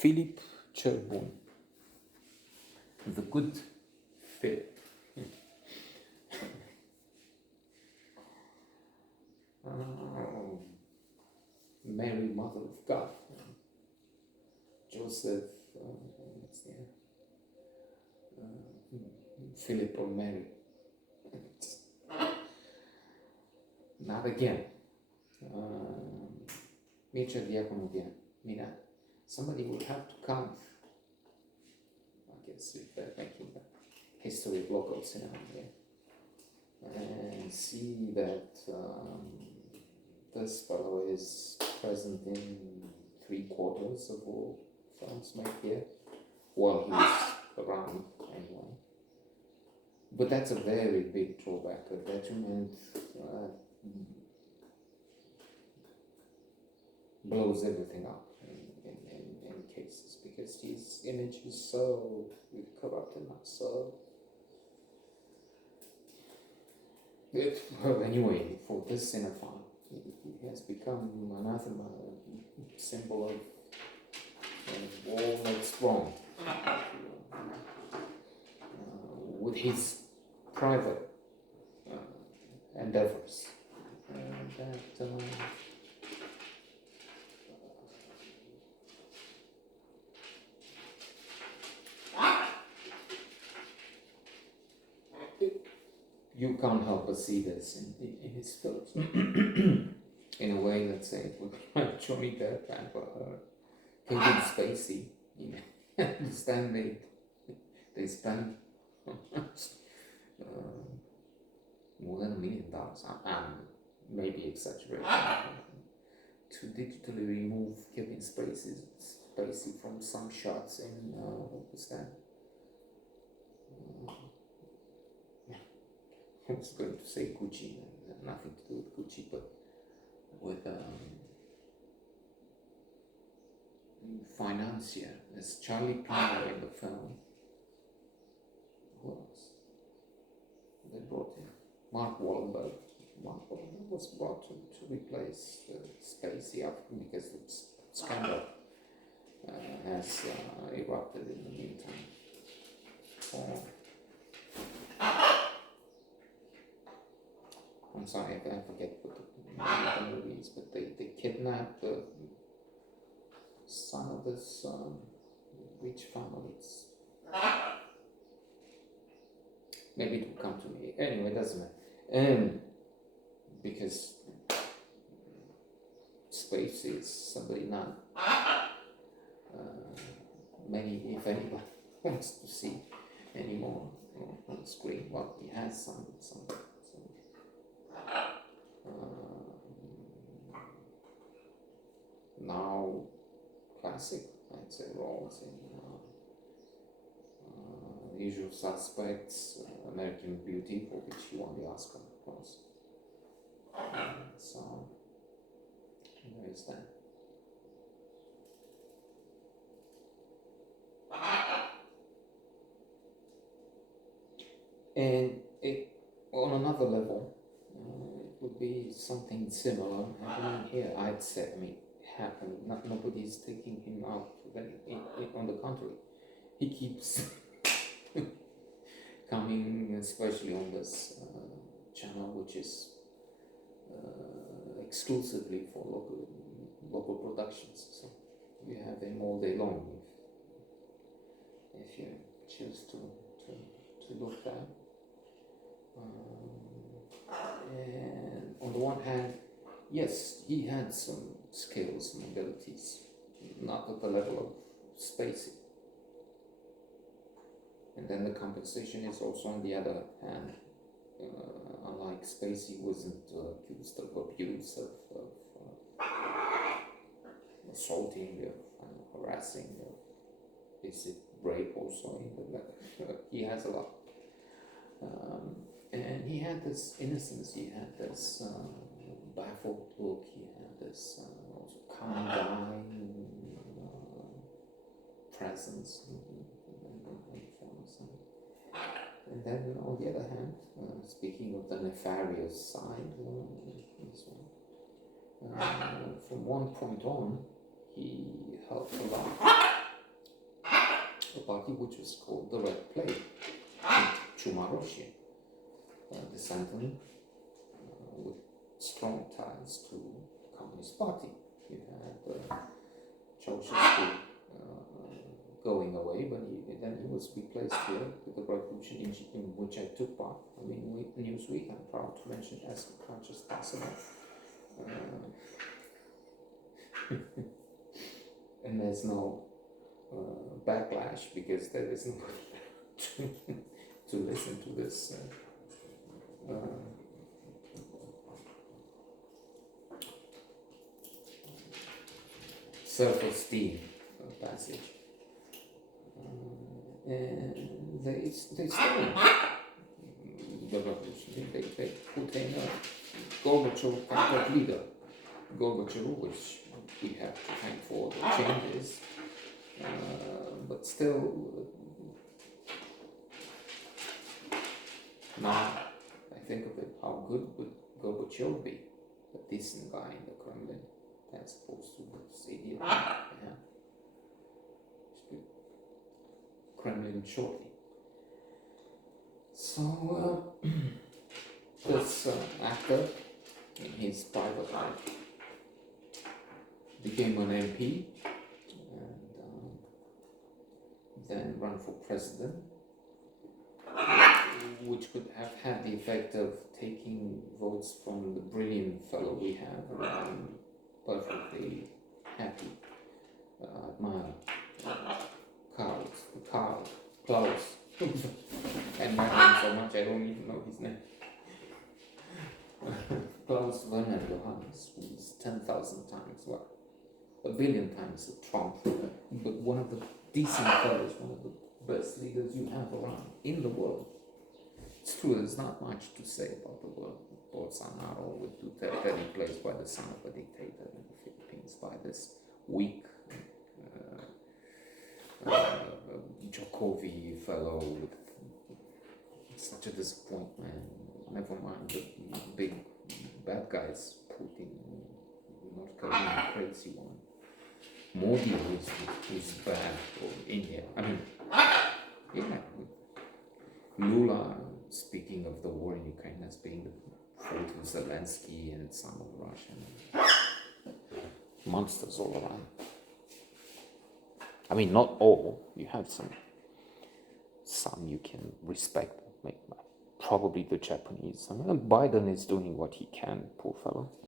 Filip cel bun. The good Filip. Mary, Mother of God. Joseph, Philip or Mary. Not again. Mircea Diaconu again. Mira, somebody would have to come, I guess, if they're making the history of local cinema again, and see that this fellow is present in 3/4 of all films made here. Well, he's around anyway. But that's a very big drawback, a detriment. Blows everything up in cases, because his image is so corrupt enough. So, well, anyway, for this cinephile, he has become anathema, symbol of all that's wrong with his private endeavors. That you can't help but see this in his films. In a way, let's say, it would be like Johnny Depp and Kevin Spacey. You understand, they spend more than $1 million, I'm maybe exaggerating, to digitally remove Kevin Spacey from some shots in what was that? I was going to say Gucci, nothing to do with Gucci, but with financier. There's Charlie Plummer in the film. Who else? They brought in Mark Wahlberg. Mark Wahlberg was brought to replace Spacey after, because the scandal has erupted in the meantime. I'm sorry, I forget what the movie is, but they kidnapped the son of this rich family. Maybe it will come to me. Anyway, it doesn't matter. Because Spacey is somebody not many, if anyone, wants to see anymore on the screen. Well, he has some now classic, I'd say, roles in Usual Suspects, American Beauty, for which he won the Oscar, of course. So, where is that? And it, on another level, it would be something similar happening here, I'd say. I mean, happening. Nobody's taking him out. On the contrary, he keeps coming, especially on this channel, which is exclusively for local productions. So you have him all day long if you choose to look there. And on the one hand, yes, he had some skills and abilities, not at the level of Spacey. And then the compensation is also on the other hand. Unlike Spacey, wasn't accused of abuse, of assaulting, of harassing, of basic rape also. He has a lot. And he had this innocence, he had this baffled look, he had this also calm guy presence and then on the other hand, speaking of the nefarious side, from one point on, he helped a lot political party which was called the Red Plague, Chumaroshi, descendant with strong ties to the Communist Party. You had Ceausescu going away, but then he was replaced here with the revolution in which I took part. I mean, Newsweek, I'm proud to mention as much as possible. And there's no backlash because there is nobody to listen to this self-esteem passage. And they stole the revolution. They put in a Gorbachev kind of leader. Gorbachev, which we have to thank for the changes, but still, now I think of it, how good would Gorbachev be? A decent guy in the Kremlin, as opposed to this idiot. Yeah. Kremlin shortly. So this actor, in his private life, became an MP and then ran for president, which could have had the effect of taking votes from the brilliant fellow we have, and I'm perfectly happy, admire Klaus, and my name so much I don't even know his name. Klaus Werner Johannes, who is 10,000 times, well, a billion times Trump, but one of the decent fellows, one of the best leaders you have around in the world. It's true, there's not much to say about the world. Bolsonaro with Duterte replaced by the son of a dictator in the Philippines by this weak Jokowi fellow with such a disappointment. Never mind the big bad guys, Putin, North Korea, crazy one. Modi is bad, or India. I mean, yeah. Lula, speaking of the war in Ukraine as being the fault of Zelensky and some of the Russian monsters all around. I mean, not all. You have some you can respect, like probably the Japanese. I mean, Biden is doing what he can, poor fellow.